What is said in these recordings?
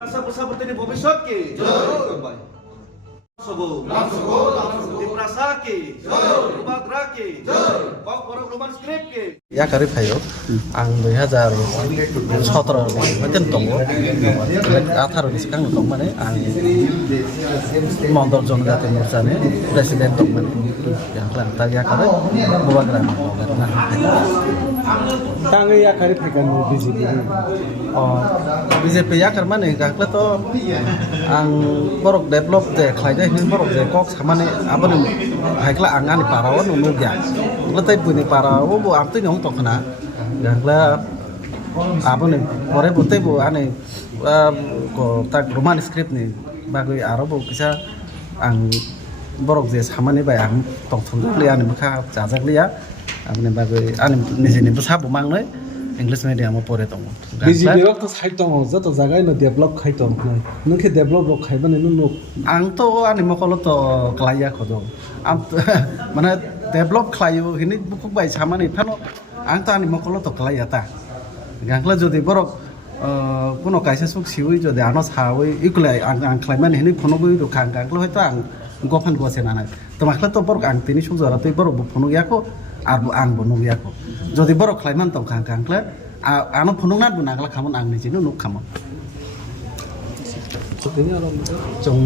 Sasabutin ভবিষ্যৎ কে Yakari Payo, ang 2017 matin tongo, atharo ni sekarang tong mana, ang Mondor John Gati Mursane, Presiden tong mana, yang kelang tag yakari, bubagram, Tangai yakari pegang BJP. Oh, BJP yakar mana, gaklah to, ang borok develop de, klay deh, ni borok de kok sama ni, apa ni, haiklah angan ni parawan umum ya, letai punya parawan, bu amti nyong tong kena, gaklah apa nih, kore putih bu ane, ko tak roman script nih, bagi Arab bu kisah ang borok de sama ni bayang tong tong liya nih mereka jajak liya, apa nih bagi ane ni sini besar bu mang nih, English medium mau pore tong. BJP waktu saya tong, jatuh jaga ini develop kai tong, nungke develop lo kai mana nunggu. Ang to ane mau kalau to kelaya kodo, mana develop kelayu ini buku bayi sama nih, pano ang to ane mau kalau to kelaya ta. Gangkla jadi borok kuno kaisa suk siwi jadi anos hawi ikulai ang klaiman ini kuno gue itu kang gangkla itu ang gopan gua senana. Temakla to borok ang tini suk zara tu borok bupunung yako arbu ang bunung yako. Jadi borok klaiman to kang gangkla ano punung nat bunangkla kamun ang ni jinu nuk kamun. Jong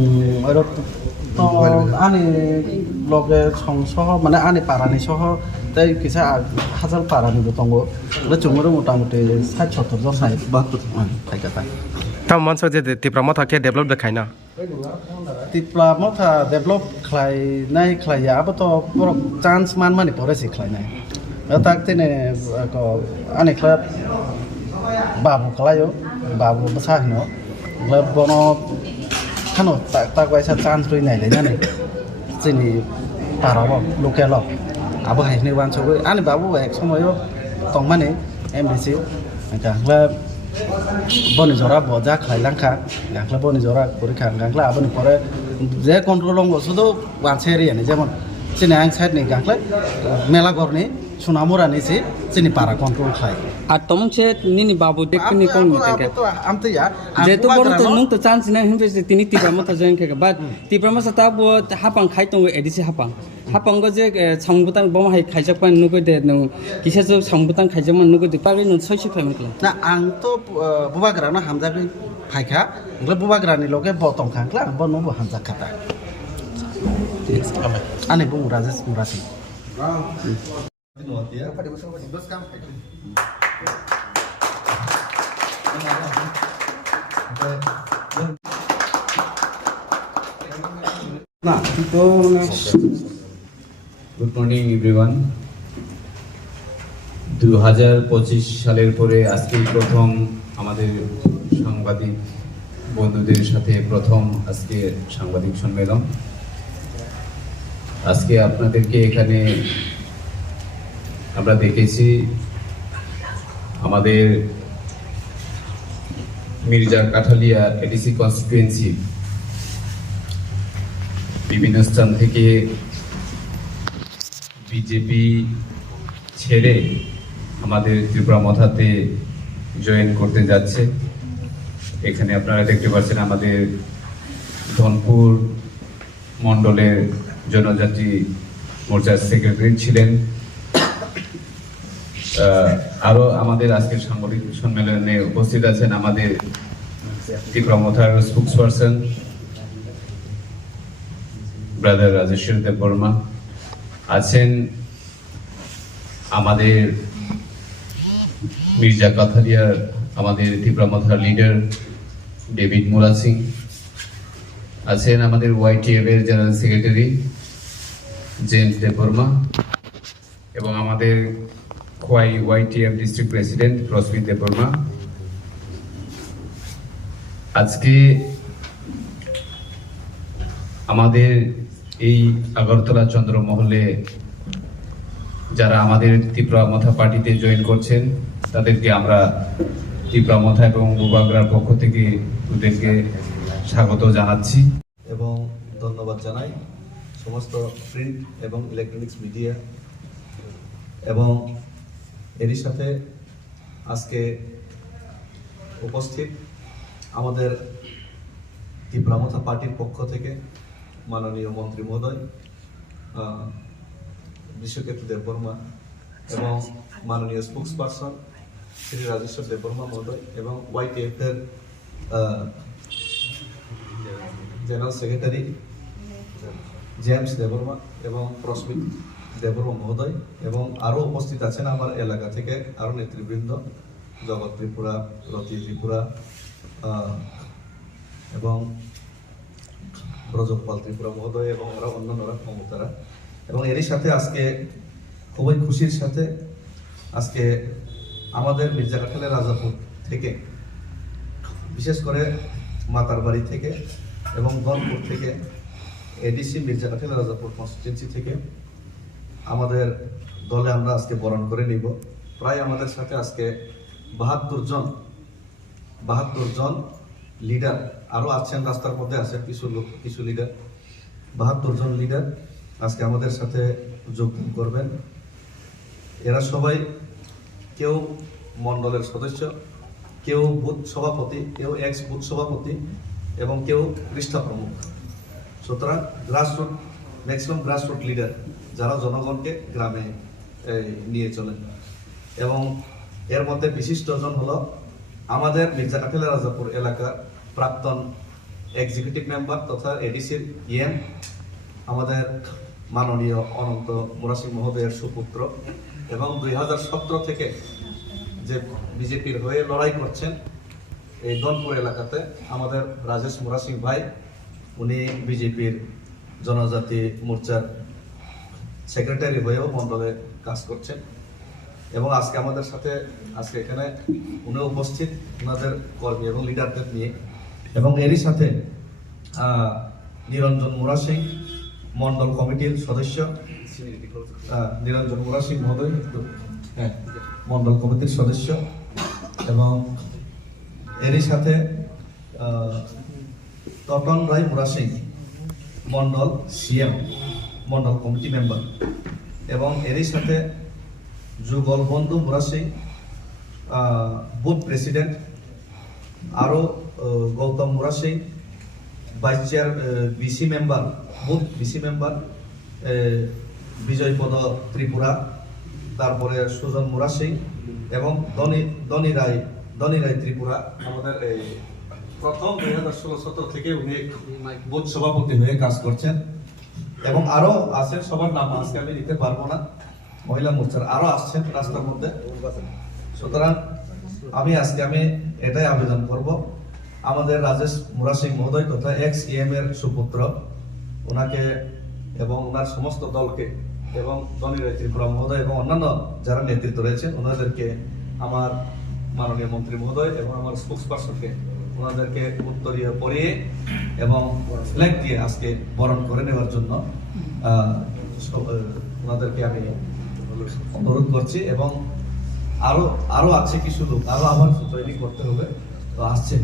erot to ane loge chong soho mana ane parani soho তাই কিছু হাজার পারানি তঙ্গ চুমুর মোটামুটি ৬০-৭০ জন ৭২ থাকে তাই তাও মনস যে তিপ্রামা থাকে develop দেখায় না তিপ্রামা ডেভেলপ খাই নাই খাই আবো তো বড় চান্স মান মানে পড়েছি খাই নাই তাক তেনে আনে খাই বাবু খালায়ও বাবু বসাহিনো বন খানো তাক বাইসা চান্স রই নাইলে জানে চিনি পারাব local Abu hai ni wan coba, ane babu ek semua yo tong mana MDC, gangla boni jora boja khai langka, gangla boni jora kuri kang gangla abu ni pore, je kontrol long sudo wan seri ani, যেমন sini ang side ni gangla mela gorni sunamura ni si sini para kontrol khai. আর তমন সে নিনি বাবু দেখতে নি কোন থেকে Amtu ya, যেহেতু বড় তো নুং তো chance না হিমবে তিনি তিপ্রামা তো জয়েন থেকে বাট তিপ্রামা সাতা বো হাপাং খাইতং এডিসি হাপাং গো যে সংবুতান বম হাই খাইজাকপান নুগো দে নো কিসা जो সংবুতান খাইজামান নুগো দে পাগে नु सयसे फाइमन कला na ang to bubagra na hamjagui phaika, gangla bubagra ni loge botong kangla, bo no bo hamjak kata. Ane bu Rajesh Murati. Nah, itu good morning everyone 2025 সালের পরে আজকে প্রথম আমাদের সাংবাদিক বন্ধুদের সাথে প্রথম আজকে সাংবাদিক সম্মেলন আজকে আপনাদেরকে এখানে আমরা দেখেছি আমাদের মির্জা কাঠালিয়া এডিসি কনস্টিটুয়েন্সি বিভিন্ন স্থান থেকে বিজেপি ছেড়ে আমাদের ত্রিপুরা মথাতে জয়েন করতে যাচ্ছে এখানে আপনারা দেখতে পাচ্ছেন আমাদের ধনপুর মণ্ডলের জনজাতি মোর্চার সেক্রেটারি ছিলেন আরো আমাদের আজকের সাংবাদিক সম্মেলনে উপস্থিত আছেন আমাদের ত্রিপুরা মথার স্পোকসপারসন ব্রাদার রাজেশ্বর দেব বর্মা আছেন আমাদের মির্জা কাথালিয়ার আমাদের ত্রিপুরা মথার লিডার ডেভিড মুরা সিং আছেন আমাদের ওয়াইটিএফ এর জেনারেল সেক্রেটারি জেমস দেব বর্মা এবং আমাদের খোয়াই ওয়াইটিএফ ডিস্ট্রিক্ট প্রেসিডেন্ট রশ্মি দেব বর্মা আজকে আমাদের এই আগরতলা চন্দ্রমহলে যারা আমাদের ত্রিপুরা মথা পার্টিতে জয়েন করছেন তাদেরকে আমরা ত্রিপুরা মথা এবং বুবাগ্রার পক্ষ থেকে ওদেরকে স্বাগত জানাচ্ছি এবং ধন্যবাদ জানাই সমস্ত প্রিন্ট এবং ইলেকট্রনিক্স মিডিয়া এবং এরই সাথে আজকে উপস্থিত আমাদের তীব্রামথা পার্টির পক্ষ থেকে মাননীয় মন্ত্রী মহোদয় বিশ্বকেতু দেববর্মা এবং মাননীয় স্পোক্স পার্সন শ্রী রাজেশ্বর দেববর্মা মহোদয় এবং YTF এর জেনারেল সেক্রেটারি জেমস দেববর্মা এবং প্রস্মিত দেববর্মা মহোদয় এবং আরও উপস্থিত আছেন আমার এলাকা থেকে আরও নেতৃবৃন্দ জগৎ ত্রিপুরা, রতি ত্রিপুরা এবং ব্রজপাল ত্রিপুরা মহোদয় এবং ওরা অন্যান্যরা ক্ষমতারা এবং এরই সাথে আজকে খুবই খুশির সাথে আজকে আমাদের মির্জাকাঠালের রাজাপুর থেকে বিশেষ করে মাতারবাড়ি থেকে এবং গনপুর থেকে এডিসি মির্জাকাঠালের রাজাপুর কনস্টিটুয়েন্সি থেকে আমাদের দলে আমরা আজকে বরণ করে নিব। প্রায় আমাদের সাথে আজকে ৭২ জন লিডার আরও আছেন, রাস্তার মধ্যে আছে কিছু লিডার, ৭২ জন লিডার আজকে আমাদের সাথে যোগদান করবেন। এরা সবাই কেউ মণ্ডলের সদস্য, কেউ বুথ সভাপতি, কেউ এক্স বুথ সভাপতি এবং কেউ পৃষ্ঠা প্রমুখ। সুতরাং গ্রাসরুট ম্যাক্সিমাম গ্রাসরুট লিডার যারা জনগণকে গ্রামে নিয়ে চলেন এবং এর মধ্যে বিশিষ্টজন হলো আমাদের মির্জাকাঠালের রাজাপুর এলাকার প্রাক্তন এক্সিকিউটিভ মেম্বার তথা এডিসির ইএম আমাদের মাননীয় অনন্ত মুরাসিং মহোদয়ের সুপুত্র এবং 2017 থেকে যে বিজেপির হয়ে লড়াই করছেন এই দনপুর এলাকাতে আমাদের রাজেশ মুরাসিং ভাই, উনি বিজেপির জনজাতি মোর্চার সেক্রেটারি হয়েও মণ্ডলে কাজ করছেন এবং আজকে আমাদের সাথে আজকে এখানে উনি উপস্থিত ওনাদের কর্মী এবং লিডারদের নিয়ে এবং এরই সাথে নিরঞ্জন মুরাসিং মণ্ডল কমিটির সদস্য নিরঞ্জন মুরাসিং মহোদয় মণ্ডল কমিটির সদস্য এবং এরই সাথে Tatan Roy Murasing mandal CM mandal committee member এবং এরই সাথে যুগল বন্ধু মুরাসিং বুথ প্রেসিডেন্ট, আরও Gautam Murasing vice chair BC member, booth BC member Bijoypada Tripura, তারপরে সুজন মুরাসিং এবং দনি রায় ত্রিপুরা আমাদের এই প্রথম 2016-17 থেকে উনি বুথ সভাপতি হয়ে কাজ করছেন এবং আরো আছেন, সবার নাম আজকে আমি নিতে পারবো না, মহিলা মোর্চার আরো আসছেন রাস্তার মধ্যে। সুতরাং আমি এটাই আবেদন করব আমাদের রাজেশ মুরাসিং মহোদয় তথা এক্স ইএম এর সুপুত্র ওনাকে এবং ওনার সমস্ত দলকে এবং দনি রায় ত্রিপুরা মহোদয় এবং অন্যান্য যারা নেতৃত্ব রয়েছেন ওনাদেরকে আমার মাননীয় মন্ত্রী মহোদয় এবং আমার স্পোক্স পার্সনকে ওনাদেরকে উত্তরীয় পরিয়ে এবং ফ্ল্যাগ দিয়ে আজকে বরণ করে নেওয়ার জন্য ওনাদেরকে আমি অনুরোধ করছি এবং আরো আছে কিছু লোক আরো আমার তৈরি করতে হবে, তো আসছে।